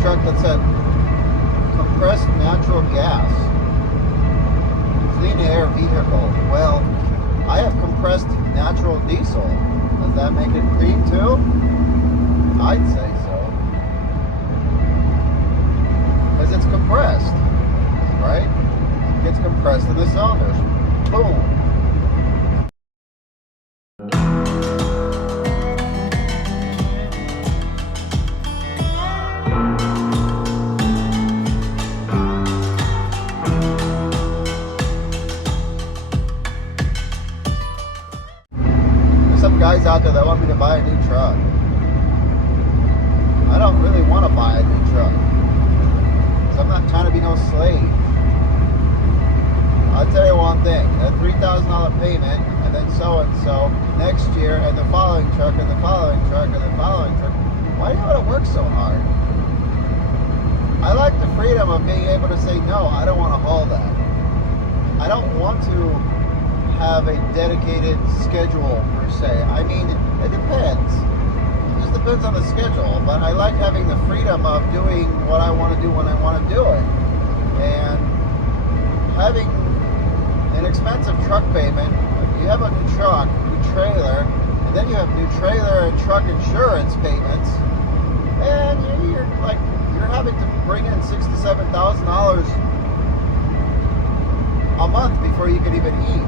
truck that said compressed natural gas, clean air vehicle. Well, I have compressed natural diesel. Does that make it clean too? I'd say so. Because it's compressed, right? It gets compressed in the cylinders. Boom. Guys out there that want me to buy a new truck. I don't really want to buy a new truck, because I'm not trying to be no slave. I'll tell you one thing, that $3,000 payment, and then so next year, and the following truck, and the following truck, and the following truck. Why do you want to work so hard? I like the freedom of being able to say, no, I don't want to haul that. I don't want to have a dedicated schedule per se. I mean, it depends. It just depends on the schedule. But I like having the freedom of doing what I want to do when I want to do it. And having an expensive truck payment, you have a new truck, new trailer, and then you have new trailer and truck insurance payments, and you're having to bring in $6,000 to $7,000 a month before you can even eat.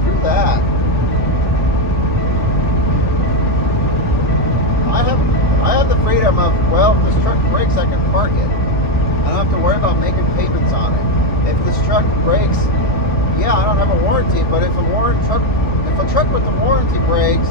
Screw that. I have the freedom of, well, if this truck breaks, I can park it. I don't have to worry about making payments on it. If this truck breaks, yeah, I don't have a warranty, but if a truck with the warranty breaks,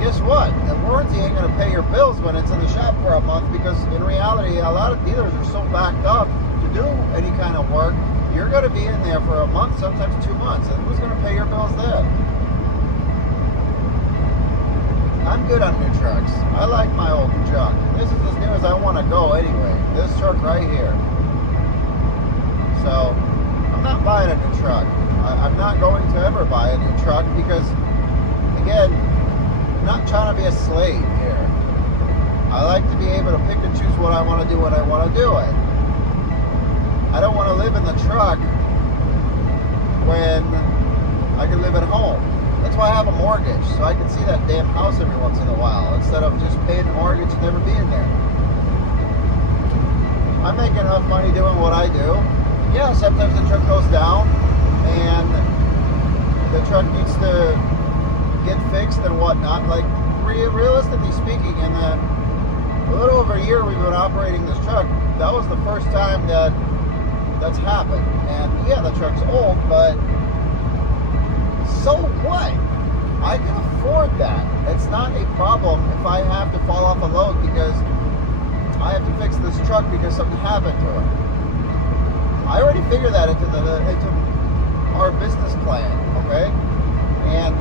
guess what? The warranty ain't going to pay your bills when it's in the shop for a month, because in reality, a lot of dealers are so backed up to do any kind of work. You're going to be in there for a month, sometimes 2 months, and who's going to pay your bills then? I'm good on new trucks. I like my old truck. This is as new as I want to go anyway. This truck right here. So, I'm not buying a new truck. I'm not going to ever buy a new truck because, again, I'm not trying to be a slave here. I like to be able to pick and choose what I want to do when I want to do it. I don't want to live in the truck when I can live at home. That's why I have a mortgage, so I can see that damn house every once in a while, instead of just paying the mortgage and never being there. I'm making enough money doing what I do. Yeah, sometimes the truck goes down, and the truck needs to get fixed and whatnot. Like, realistically speaking, in the little over a year we've been operating this truck, that was the first time that's happened. And yeah, the truck's old, but so what? I can afford that. It's not a problem if I have to fall off a load because I have to fix this truck because something happened to it. I already figured that into our business plan, okay? And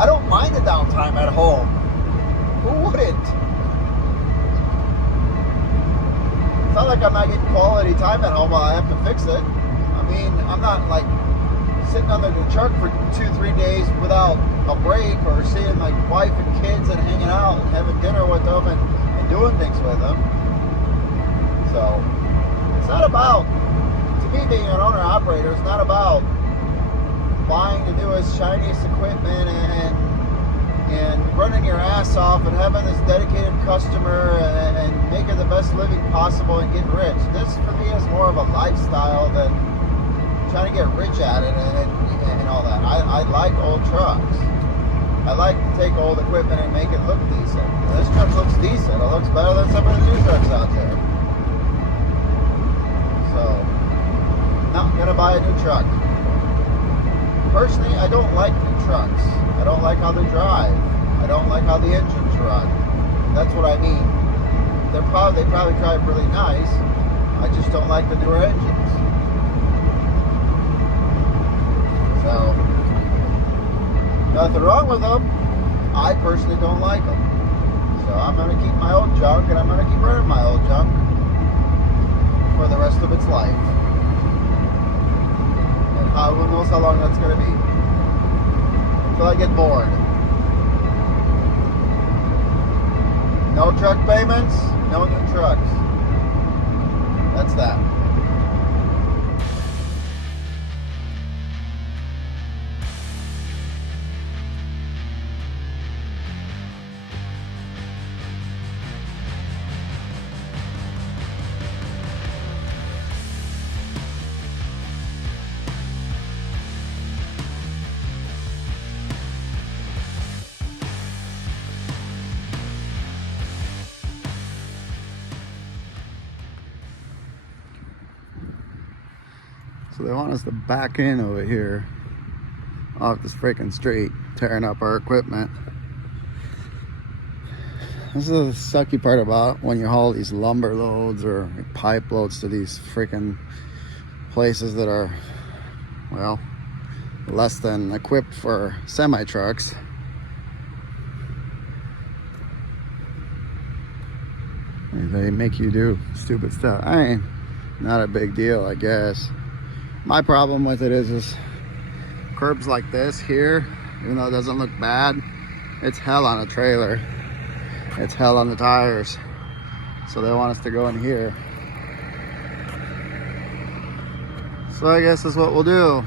I don't mind the downtime at home. Who wouldn't? It's not like I'm not getting quality time at home while I have to fix it. I mean, I'm not like sitting under the truck for 2-3 days without a break, or seeing my wife and kids and hanging out and having dinner with them and doing things with them. So it's not about, to me, being an owner operator, it's not about buying the newest shiniest equipment and running your ass off and having this dedicated customer and making the best living possible and getting rich. This for me is more of a lifestyle than trying to get rich at it and all that. I like old trucks. I like to take old equipment and make it look decent. This truck looks decent. It looks better than some of the new trucks out there. So, not gonna buy a new truck. Personally, I don't like new trucks. I don't like how they drive. I don't like how the engines run. That's what I mean. They probably drive really nice. I just don't like the newer engines. So, nothing wrong with them. I personally don't like them. So I'm going to keep my old junk, and I'm going to keep running my old junk for the rest of its life. And who knows how long that's going to be. Until I get bored. No truck payments, no new trucks. That's that. So they want us to back in over here off this freaking street, tearing up our equipment. This is the sucky part about when you haul these lumber loads or pipe loads to these freaking places that are, well, less than equipped for semi trucks. They make you do stupid stuff. I mean, not a big deal, I guess. My problem with it is curbs like this here, even though it doesn't look bad, it's hell on a trailer. It's hell on the tires. So they want us to go in here. So I guess that's what we'll do.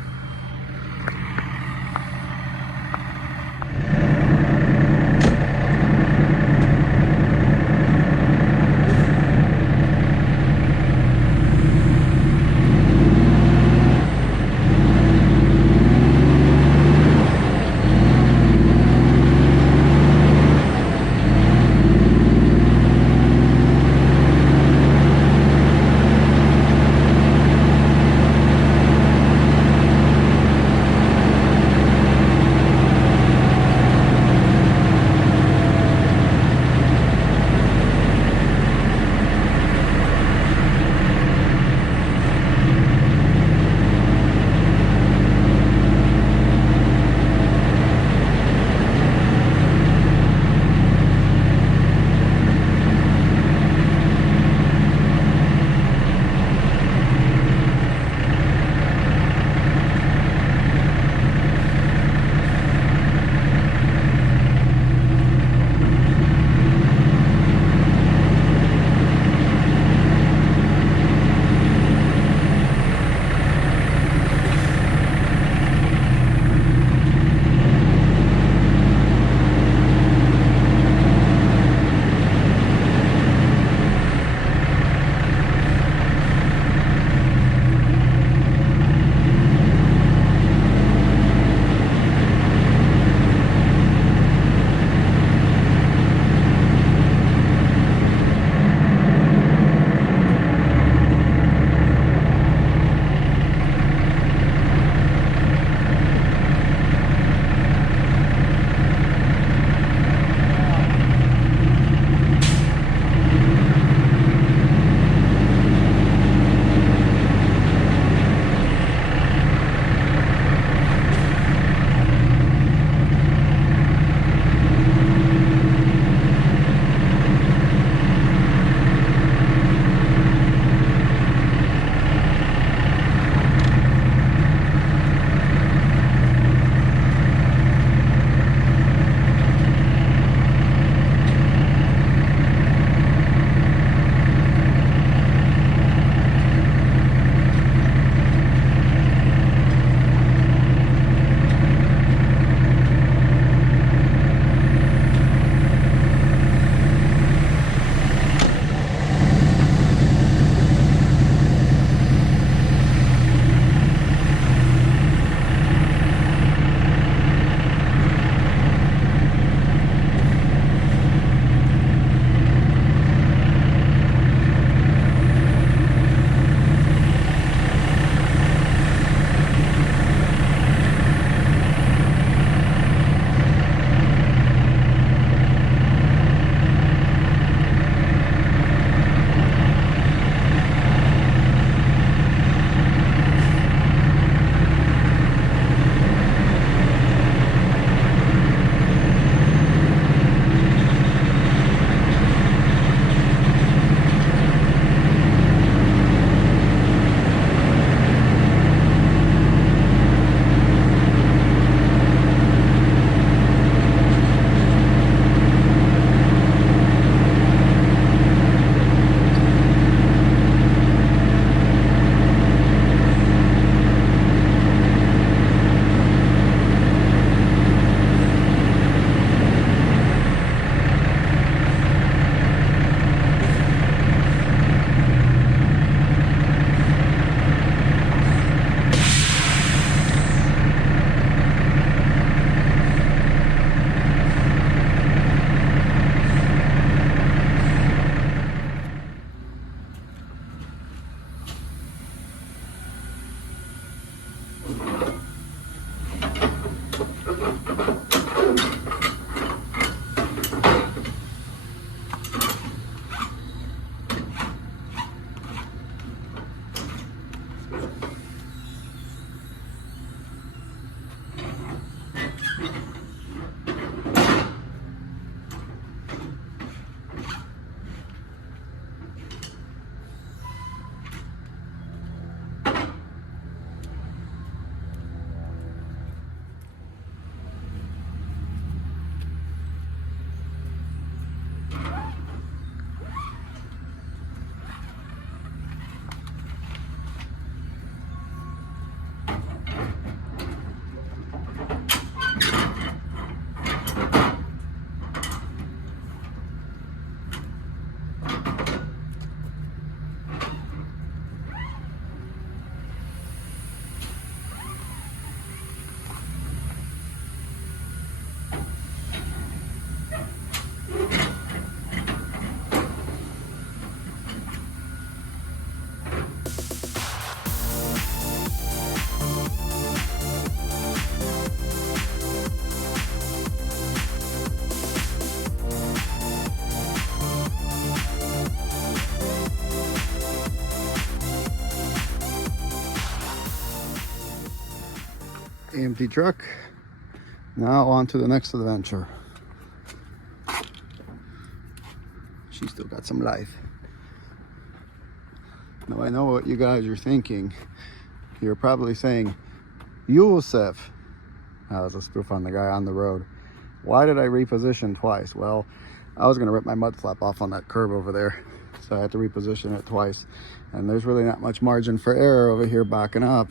Empty truck. Now on to the next adventure. She's still got some life. Now I know what you guys are thinking. You're probably saying, Yusef, that was a spoof on the guy on the road. Why did I reposition twice? Well, I was gonna rip my mud flap off on that curb over there, so I had to reposition it twice. And there's really not much margin for error over here backing up.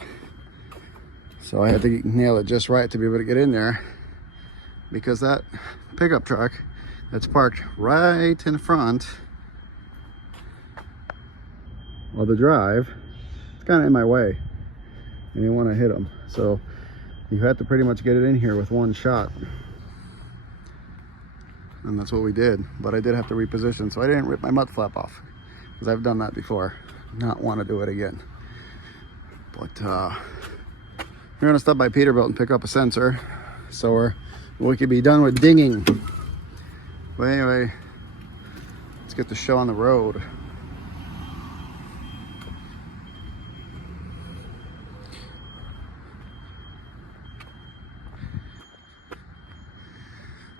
So I had to nail it just right to be able to get in there, because that pickup truck that's parked right in front of the drive, it's kind of in my way and you want to hit them. So you have to pretty much get it in here with one shot. And that's what we did. But I did have to reposition, so I didn't rip my mud flap off, because I've done that before. Not want to do it again. But we're gonna stop by Peterbilt and pick up a sensor, so we could be done with dinging. But anyway, let's get the show on the road.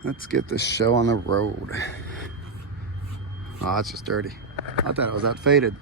Let's get this show on the road. Oh, it's just dirty. I thought it was that faded.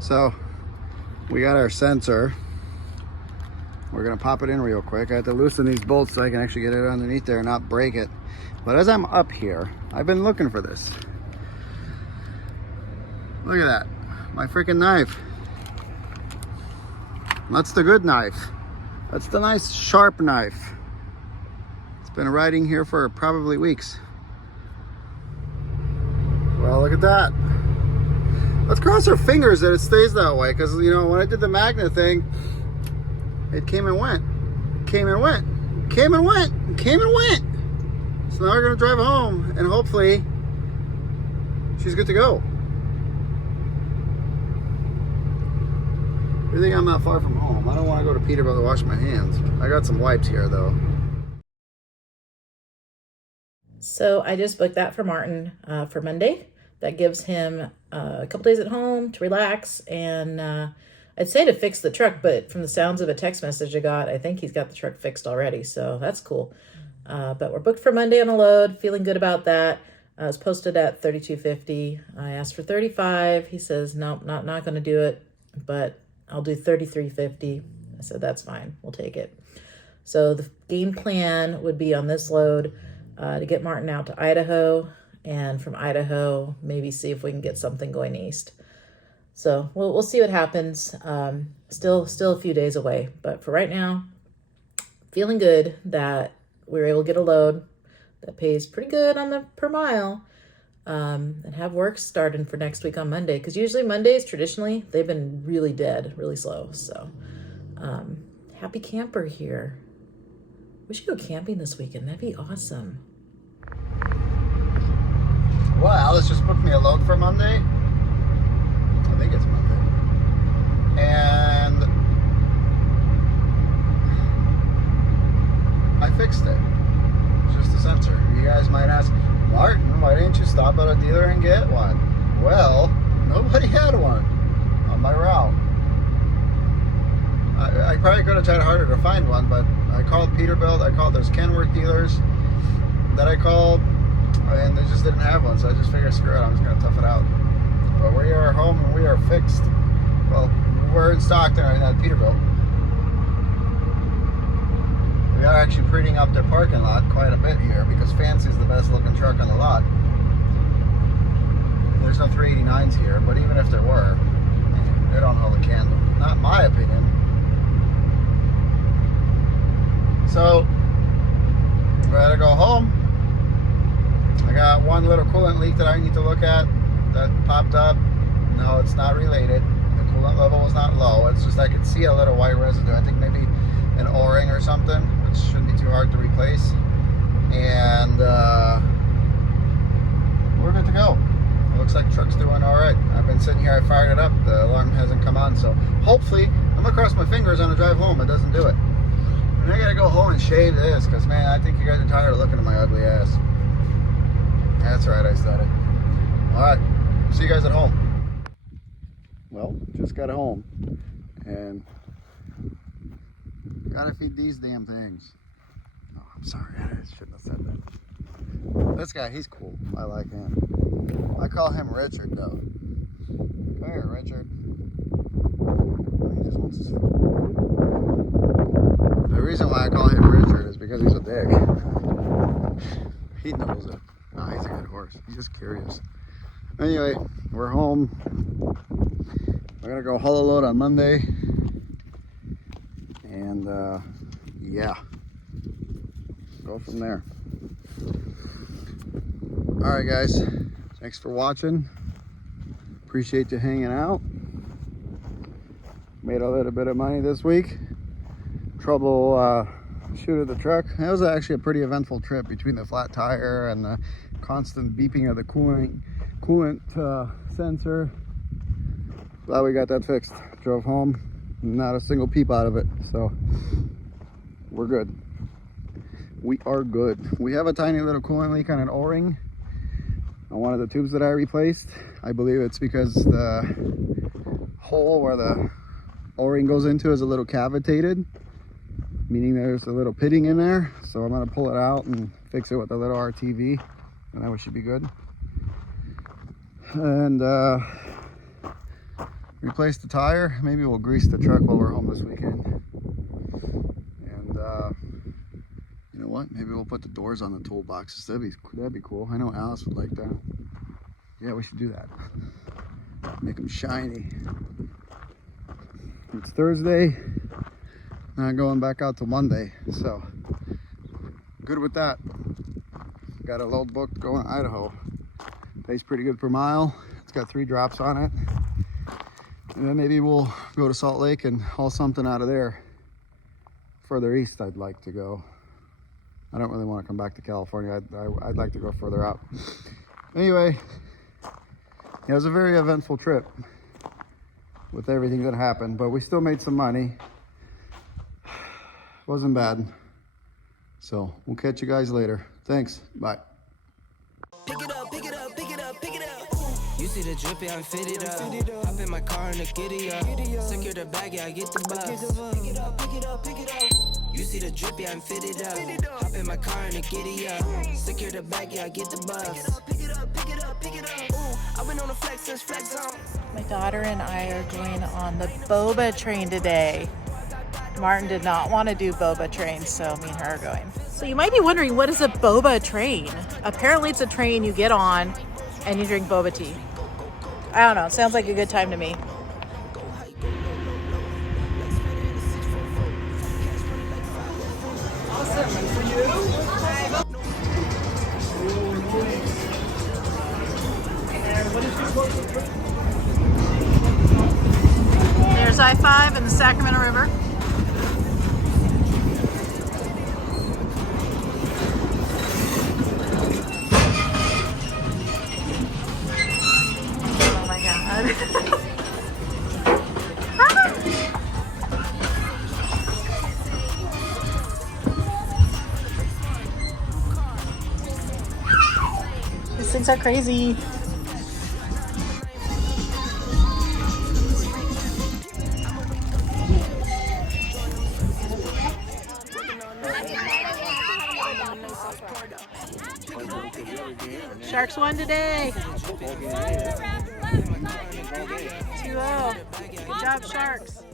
So we got our sensor. We're gonna pop it in real quick. I had to loosen these bolts so I can actually get it underneath there and not break it. But as I'm up here, I've been looking for this. Look at that, my freaking knife. That's the good knife. That's the nice sharp knife. It's been riding here for probably weeks. Well, look at that. Let's cross our fingers that it stays that way, because, you know, when I did the magnet thing, it came and went, came and went, came and went, came and went. So now we're gonna drive home and hopefully she's good to go. I think I'm not far from home. I don't want to go to Peterbilt to wash my hands. I got some wipes here though. So I just booked that for Martin for Monday. That gives him a couple days at home to relax, and I'd say to fix the truck, but from the sounds of a text message I got, I think he's got the truck fixed already, so that's cool. But we're booked for Monday on a load, feeling good about that. I was posted at $32.50. I asked for $35. He says, nope, not going to do it, but I'll do $33.50. I said, that's fine, we'll take it. So the game plan would be on this load to get Martin out to Idaho, and from Idaho, maybe see if we can get something going east. So we'll see what happens. Still a few days away, but for right now, feeling good that we were able to get a load that pays pretty good on the per mile, and have work starting for next week on Monday. Because usually Mondays, traditionally, they've been really dead, really slow. So happy camper here. We should go camping this weekend. That'd be awesome. Well, Alice just booked me a load for Monday. I think it's Monday. And I fixed it. It's just a sensor. You guys might ask, Martin, why didn't you stop at a dealer and get one? Well, nobody had one on my route. I probably could have tried harder to find one, but I called Peterbilt. I called those Kenworth dealers that I called, and they just didn't have one. So I just figured, screw it, I'm just going to tough it out. But we are home and we are fixed. Well, we're in Stockton right now at Peterbilt. We are actually prettying up their parking lot quite a bit here because Fancy's the best looking truck on the lot. There's no 389s here, but even if there were, they don't hold a candle. Not in my opinion. So, I gotta go home. I got one little coolant leak that I need to look at that popped up. No, it's not related. The coolant level was not low. It's just I could see a little white residue. I think maybe an O-ring or something, which shouldn't be too hard to replace. And we're good to go. It looks like the truck's doing all right. I've been sitting here, I fired it up. The alarm hasn't come on, so hopefully, I'm gonna cross my fingers on the drive home. It doesn't do it. And I gotta go home and shave this, because man, I think you guys are tired of looking at my ugly ass. That's right, I said it. All right, see you guys at home. Well, just got home, and gotta feed these damn things. Oh, I'm sorry, I shouldn't have said that. This guy, he's cool. I like him. I call him Richard, though. Come here, Richard. Oh, he just wants his food. The reason why I call him Richard is because he's a dick. He knows it. Nah, he's a good horse. He's just curious. Anyway, we're home. We're gonna go haul a load on Monday. And yeah, go from there. All right, guys. Thanks for watching. Appreciate you hanging out. Made a little bit of money this week. Trouble shooting the truck. It was actually a pretty eventful trip between the flat tire and the constant beeping of the coolant sensor. Glad we got that fixed. Drove home, not a single peep out of it, so we're good. We are good. We have a tiny little coolant leak on an O-ring on one of the tubes that I replaced. I believe it's because the hole where the O-ring goes into is a little cavitated, meaning there's a little pitting in there. So I'm gonna pull it out and fix it with a little RTV, and that should be good. And replace the tire. Maybe we'll grease the truck while we're home this weekend. And you know what? Maybe we'll put the doors on the toolboxes. That'd be cool. I know Alice would like that. Yeah, we should do that. Make them shiny. It's Thursday. Not going back out till Monday, so good with that. Got a load booked going to Idaho. Pays pretty good per mile. It's got 3 drops on it. And then maybe we'll go to Salt Lake and haul something out of there. Further east, I'd like to go. I don't really want to come back to California. I'd like to go further out. Anyway, it was a very eventful trip with everything that happened, but we still made some money. Wasn't bad. So we'll catch you guys later. Thanks. Bye. Pick it up, pick it up, pick it up, pick it up. You see the drip, yeah, I'm fitted up. Hop in my car and the giddy up. Secure the bag, yeah, I get the bus. Pick it up, pick it up, pick it up. You see the drip, yeah, I'm fitted up. Hop in my car and the giddy up. Secure the bag, yeah, I get the bus. Pick it up, pick it up, pick it up. I've been on the flex since flex zone. My daughter and I are going on the boba train today. Martin did not want to do boba train, so me and her are going. So you might be wondering, what is a boba train? Apparently it's a train you get on and you drink boba tea. I don't know, it sounds like a good time to me. There's I-5 and the Sacramento River. so crazy. Sharks won today. 2-0. Good job, Sharks.